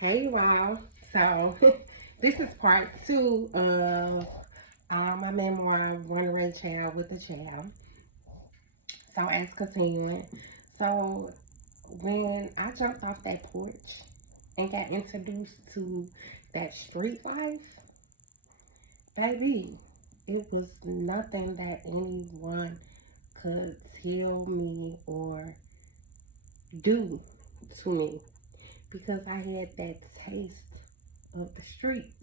Hey you all. So this is part two of my memoir, Runaway Child with the Child. So as continuing. So when I jumped off that porch and got introduced to that street life, baby, it was nothing that anyone could tell me or do to me because I had that taste of the streets.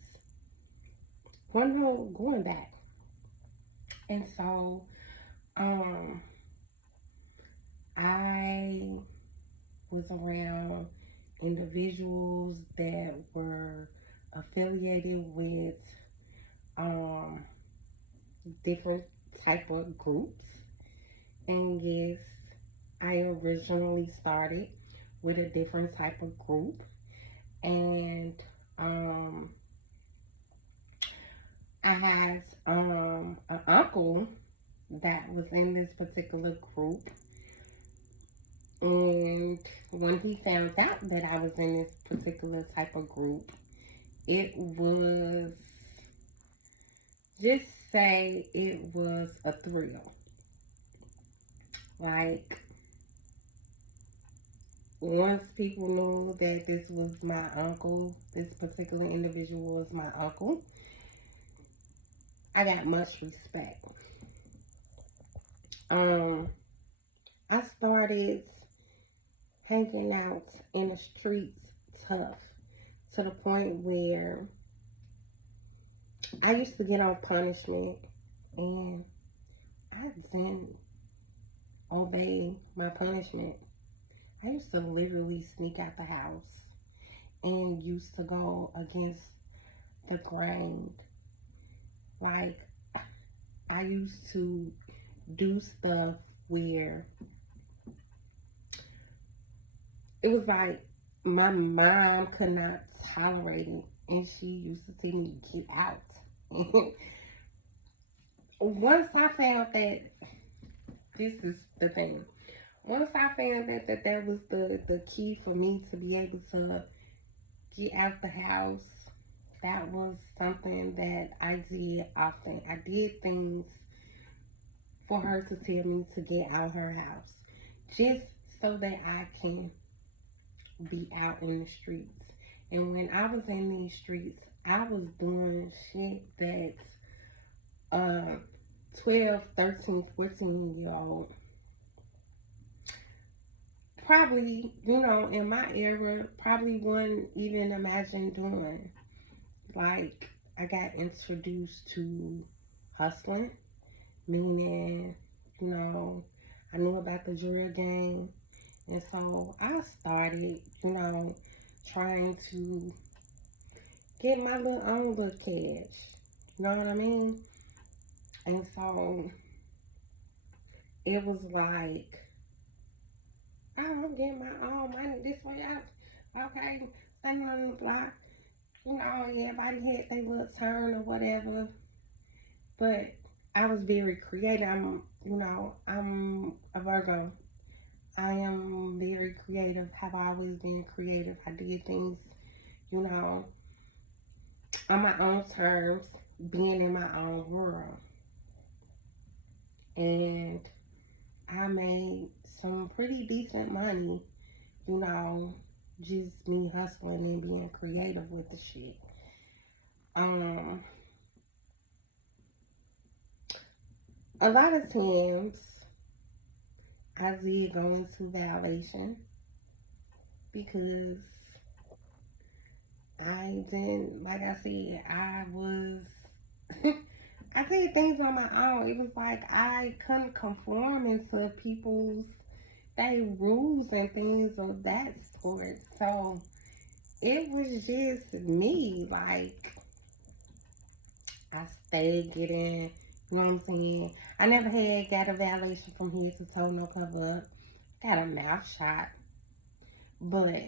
Going back. And so, um, I was around individuals that were affiliated with um, different type of groups. And yes, I originally started with a different type of group. And um, I had an uncle that was in this particular group. And when he found out that I was in this particular type of group, it was, just say it was a thrill. Like, once people knew that this was my uncle, this particular individual was my uncle, I got much respect. Um, I started hanging out in the streets tough to the point where I used to get on punishment and I didn't obey my punishment. I used to literally sneak out the house and used to go against the grain. Like, I used to do stuff where it was like my mom could not tolerate it and she used to tell me get out. Once I found that, this is the thing. Once I found that was the key for me to be able to get out the house, that was something that I did often. I did things for her to tell me to get out her house, just so that I can be out in the streets. And when I was in these streets, I was doing shit that uh 12, 13, 14 year old probably, in my era, probably wouldn't even imagine doing. Like, I got introduced to hustling, meaning, you know, I knew about the drill game. And so I started, trying to get my little own little cash. You know what I mean? And so it was like, oh, I'm getting my own money this way out. Okay, standing on the block. Everybody had their little turn or whatever. But I was very creative. I'm a Virgo. I am very creative, have always been creative. I did things, you know, on my own terms, being in my own world. And I made some pretty decent money, you know, just me hustling and being creative with the shit. Um, a lot of times I did go into violation because I didn't, like I said, I did things on my own. It was like I couldn't conform into people's they rules and things of that sort. So it was just me. Like, I stayed getting, you know what I'm saying? I never had got a violation from head to toe, no cover up. Got a mouth shot. But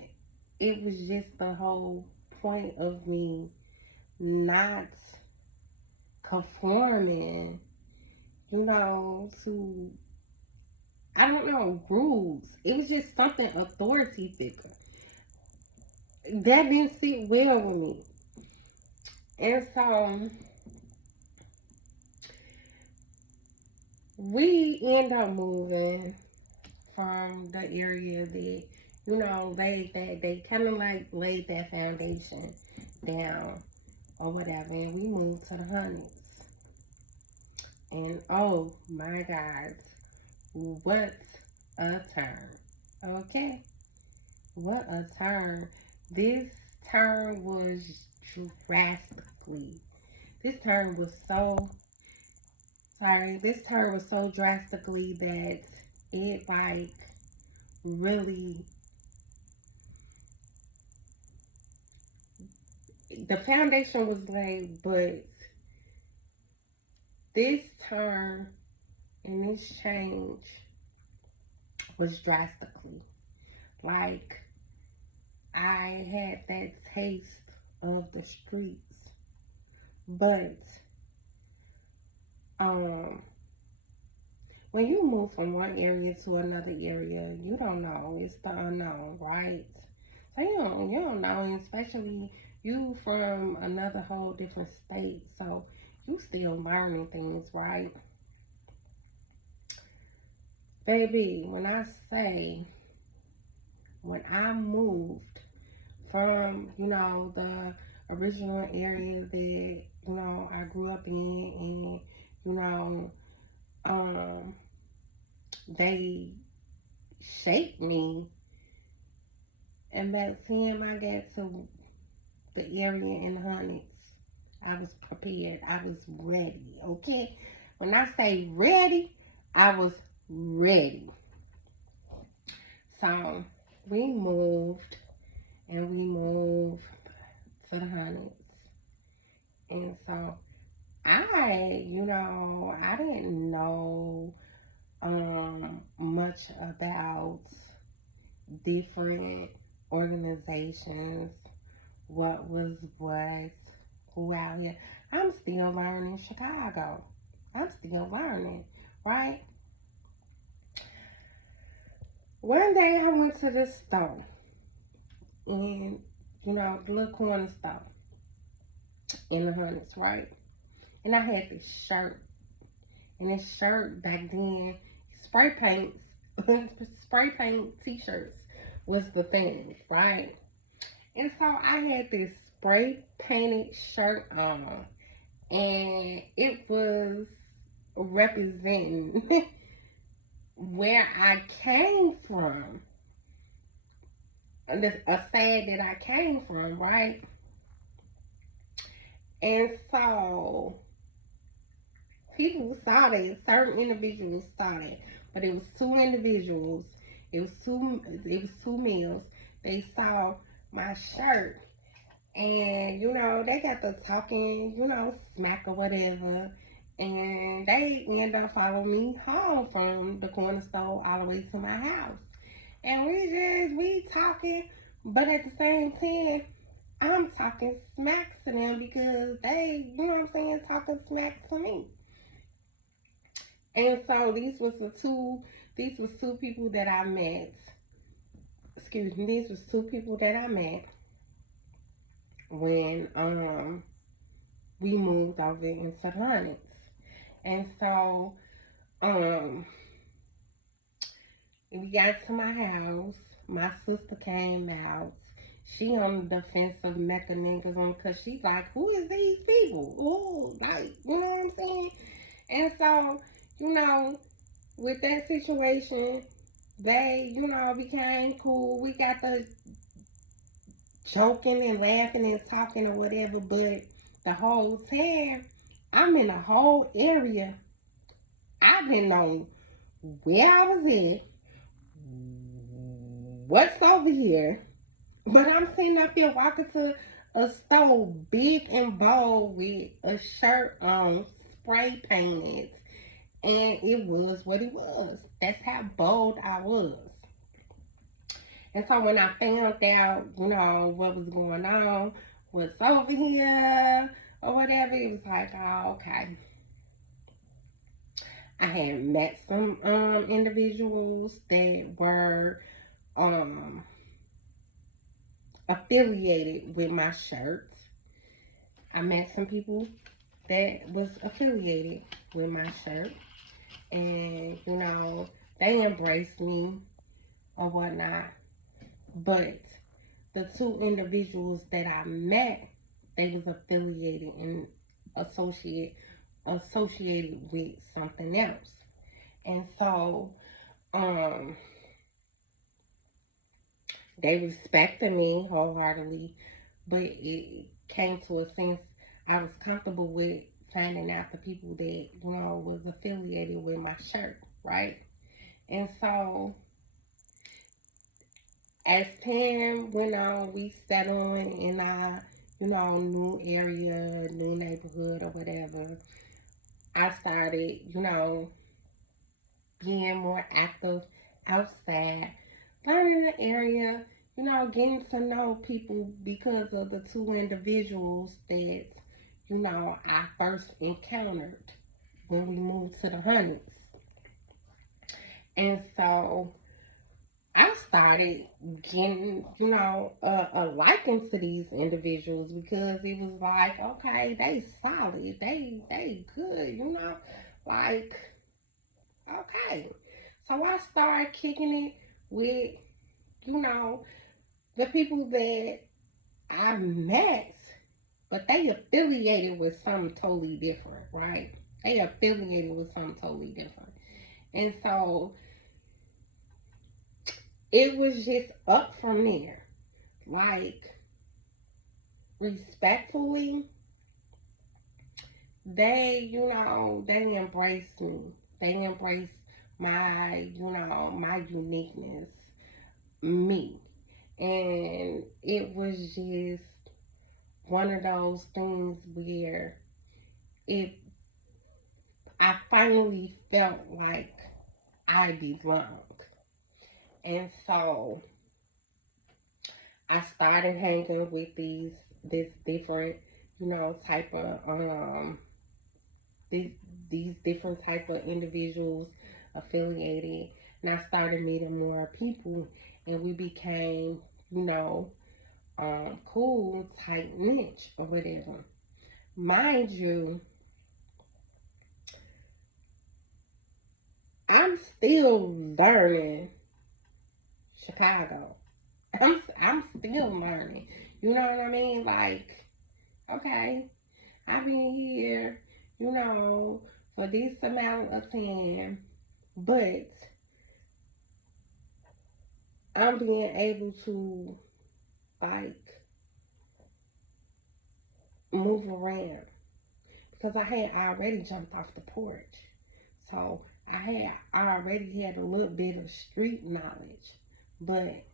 it was just the whole point of me not conforming, to, I don't know, rules. It was just something authority figure. that didn't sit well with me. And so we end up moving from the area that, they kind of like laid that foundation down or whatever, and we moved to the hundreds. And oh my God, what a turn! Okay, what a turn! This turn was drastically. This turn was so sorry. This turn was so drastically that it like really, the foundation was laid, but this turn and this change was drastically. Like, I had that taste of the streets, but um, when you move from one area to another area, you don't know. It's the unknown, right? So you don't know, and especially you from another whole different state. So you still learning things, right? Baby, when I moved from, the original area that, I grew up in, and, you know, um, they shaped me. And by the time I got to the area in the hundreds, I was prepared. I was ready, okay? When I say ready, I was ready. So we moved, and we moved to the hundreds. And so I didn't know much about different organizations, what was what, who out here. I'm still learning Chicago. I'm still learning, right? One day I went to this store, and the little corner store in the hundreds, right? And I had this shirt, and this shirt back then, spray paint, spray paint t-shirts was the thing, right? And so I had this spray painted shirt on, and it was representing where I came from, a side that I came from, right? And so people saw that, certain individuals saw that, but it was two individuals, it was two males. They saw my shirt, and they got the talking, smack or whatever, and they end up following me home from the corner store all the way to my house. And we talking, but at the same time, I'm talking smack to them because they, talking smack to me. And so these was two people that I met. Excuse me, these was two people that I met when we moved over into the Hornets. And so um we got to my house. My sister came out. She on the defensive mechanism because she like, who is these people? Oh, like, you know what I'm saying? And so, you know, with that situation, they, became cool. We got the joking and laughing and talking or whatever, but the whole time, I'm in the whole area. I didn't know where I was at, what's over here, but I'm sitting up here walking to a store big and bold with a shirt on, spray painted, and it was what it was. That's how bold I was. And so when I found out, what was going on, what's over here, or whatever, it was like, oh, okay. I had met some individuals that were um affiliated with my shirts. I met some people that was affiliated with my shirt, and they embraced me or whatnot. But the two individuals that I met, they was affiliated and associated with something else. And so um they respected me wholeheartedly, but it came to a sense I was comfortable with finding out the people that, was affiliated with my shirt, right? And so as time went on, we settled in our, new area, new neighborhood or whatever. I started, being more active outside, learning the area, getting to know people because of the two individuals that, I first encountered when we moved to the hundreds. And so I started getting, a liking to these individuals because it was like, okay, they solid, they good, like, okay. So I started kicking it with, you know, the people that I met, but they affiliated with something totally different, right? They affiliated with something totally different. And so it was just up from there. Like, respectfully, they embraced me. They embraced my uniqueness, me. And it was just one of those things where it I finally felt like I belong. And so I started hanging with this different, type of these these different type of individuals affiliated, and I started meeting more people, and we became, cool, tight knit or whatever. Mind you, I'm still learning Chicago. I'm still learning. You know what I mean? Like, okay, I've been here, for this amount of time, but I'm being able to, like, move around because I had already jumped off the porch. So I already had a little bit of street knowledge. But,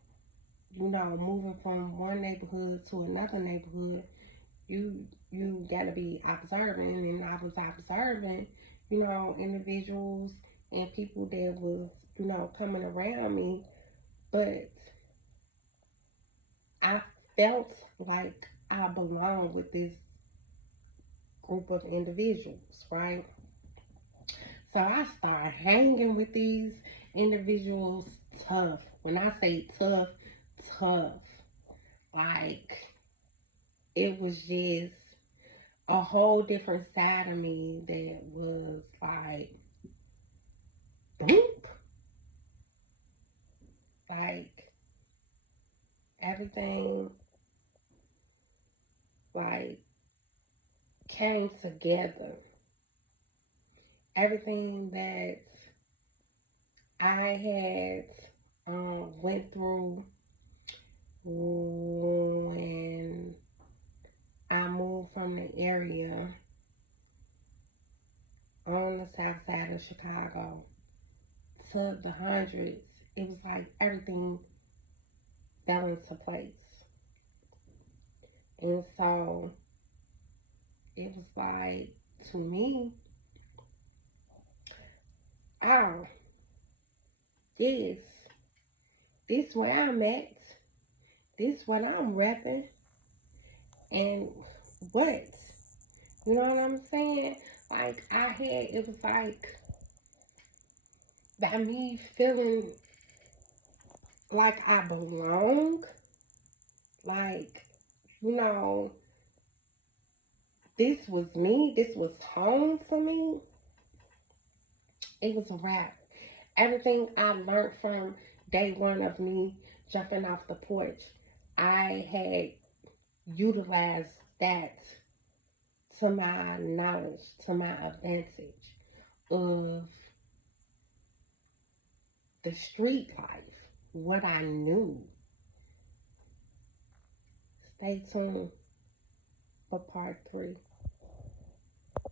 moving from one neighborhood to another neighborhood, you gotta be observant, and I was observing, individuals and people that was, coming around me, but I felt like I belonged with this group of individuals, right? So I started hanging with these individuals tough. When I say tough, tough. Like, it was just a whole different side of me that was like, boop. Like, everything, like, came together. Everything that I had went through when I moved from the area on the south side of Chicago to the hundreds, it was like everything fell into place. And so it was like, to me, oh, this, this where I'm at, this what I'm repping, and what? You know what I'm saying? Like, it was like, by me feeling like I belong, Like, you know, this was me, this was home for me, it was a wrap. Everything I learned from day one of me jumping off the porch, I had utilized that to my knowledge, to my advantage of the street life, what I knew. Stay tuned for part 3.